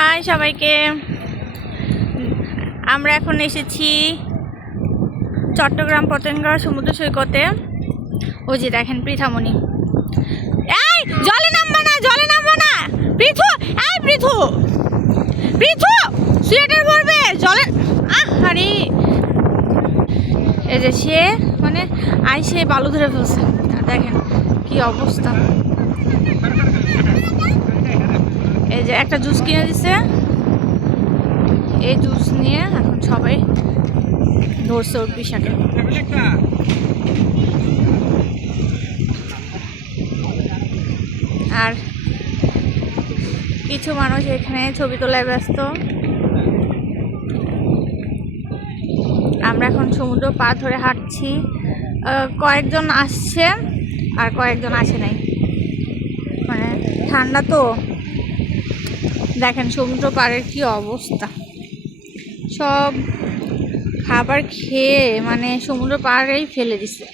High সবাইকে, আমরা এখন এসেছি চট্টগ্রাম পতেঙ্গা সমুদ্র সৈকতে। ওই যে দেখেন পৃথামণি, এই জলে নামবা না, জলে নামবা না পৃথু, এই পৃথু পৃথু সোয়েটার পরবে জলে। আরে এই যে সে মানে আইসে বালু ধরে ফেলছে, দেখেন কি অবস্থা। এই যে একটা জুস কিনে দিছে, এই জুস নিয়ে এখন সবাই ধরছে ওর পিসাকে। আর কিছু মানুষ এখানে ছবি তোলায় ব্যস্ত। আমরা এখন সমুদ্র পার ধরে হাঁটছি, কয়েকজন আসছে আর কয়েকজন আসে নাই, মানে ঠান্ডা তো। দেখেন সমুদ্র পাড়ের কি অবস্থা, সব খাবার খেয়ে মানে সমুদ্র পাড়েই ফেলে দিছে।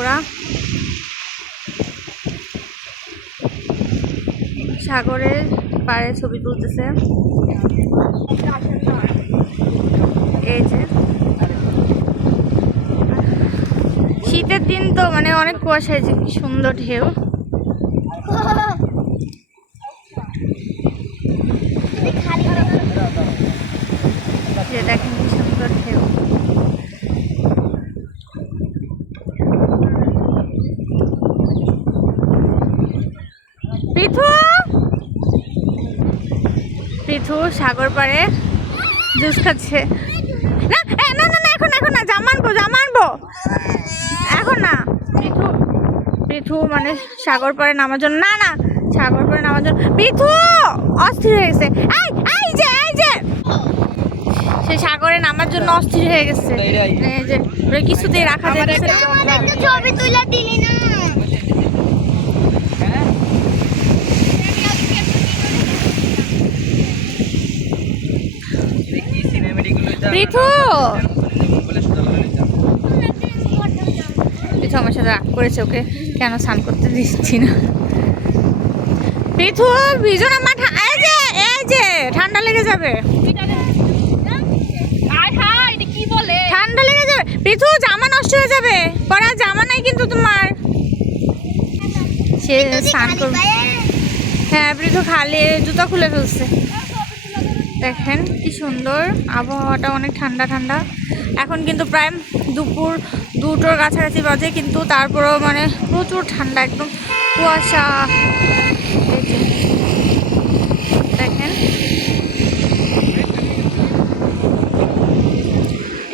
ওরা সাগরের পাড়ে ছবি তুলতেছে। এই যে শীতের দিন তো মানে অনেক কুয়াশা, হয়েছে কি সুন্দর ঢেউ। দেখেন কি সুন্দর ঢেউ। পৃথু পৃথু সাগর পাড়ে জুস খাচ্ছে। না না না, এখন এখন না, জামানবো জামানবো এখন না। পৃথু পৃথু মানে সাগর পাড়ে নামার জন্য, না না সাগর পাড়ে নামার জন্য পৃথু অস্থির হয়ে গেছে। এই যে সে সাগরে নামার জন্য অস্থির হয়ে গেছে। এই যে কিছুতেই রাখা যাচ্ছে না। ছবি তুলে দিলি না। পৃথু পৃথু আমার সাথে রাগ করেছে, ওকে কেন স্নান করতে দিচ্ছি না। পৃথু ভিজো না, এই যে ঠান্ডা লেগে যাবে, ঠান্ডা লেগে যাবে। পৃথু জামা নষ্ট হয়ে যাবে, পরা জামা নাই কিন্তু তোমার। সে স্নান করবে। হ্যাঁ পৃথু খালি জুতা খুলে ফেলছে। দেখেন কি সুন্দর আবহাওয়াটা, অনেক ঠান্ডা ঠান্ডা। এখন কিন্তু প্রায় দুপুর 2টোর কাছাকাছি বাজে, কিন্তু তারপরেও মানে প্রচুর ঠান্ডা, একদম কুয়াশা। দেখেন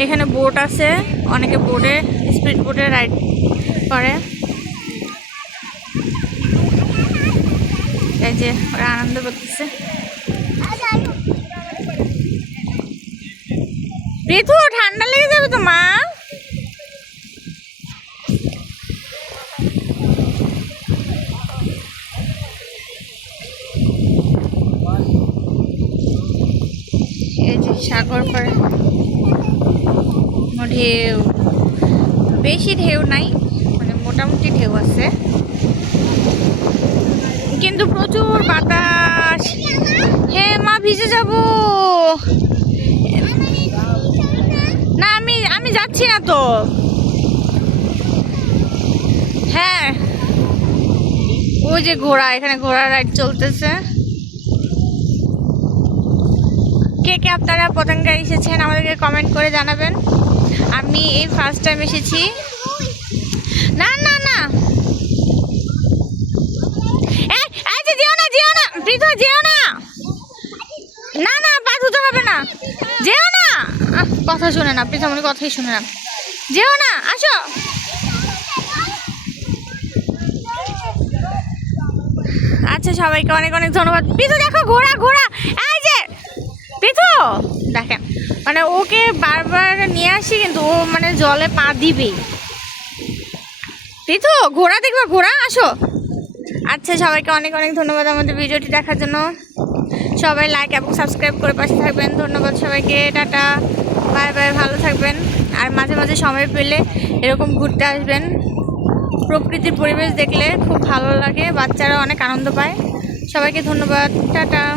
এখানে বোট আছে, অনেকে বোটে স্পিড বোটে রাইড করে। এই যে ওরা আনন্দ করতেছে। পৃথু ঠান্ডা লেগে যাবে তো মা। এই যে সাগর পাড়ে ঢেউ, বেশি ঢেউ নাই, মানে মোটামুটি ঢেউ আছে, কিন্তু প্রচুর বাতাস। হ্যাঁ মা ভিজে যাব না, আমি যাচ্ছি না তো। হ্যাঁ ওই যে ঘোড়া, এখানে ঘোড়া রাইড চলতেছে। কে কে আপনারা পতেঙ্গা এসেছেন আমাদেরকে কমেন্ট করে জানাবেন। আমি এই ফার্স্ট টাইম এসেছি। না না না এই যে যেও না পৃথু, যেও না, না না পা ধুতে হবে না, যেও না। কথা শুনে না পৃথামণি, কথাই শুনে না, যেও না, আসো। আচ্ছা সবাইকে অনেক অনেক ধন্যবাদ। পৃথু দেখো ঘোড়া ঘোড়া, এই যে পৃথু দেখেন, মানে ওকে বারবার নিয়ে আসি কিন্তু ও মানে জলে পা দিবেই। পৃথু ঘোড়া দেখবে, ঘোড়া, আসো। আচ্ছা সবাইকে অনেক অনেক ধন্যবাদ আমাদের ভিডিওটি দেখার জন্য। সবাই লাইক এবং সাবস্ক্রাইব করে পাশে থাকবেন। ধন্যবাদ সবাইকে, টাটা, বাই বাই, ভালো থাকবেন। আর মাঝে মাঝে সময় পেলে এরকম ঘুরতে আসবেন। প্রকৃতির পরিবেশ দেখলে খুব ভালো লাগে, বাচ্চারা অনেক আনন্দ পায়। সবাইকে ধন্যবাদ, টাটা।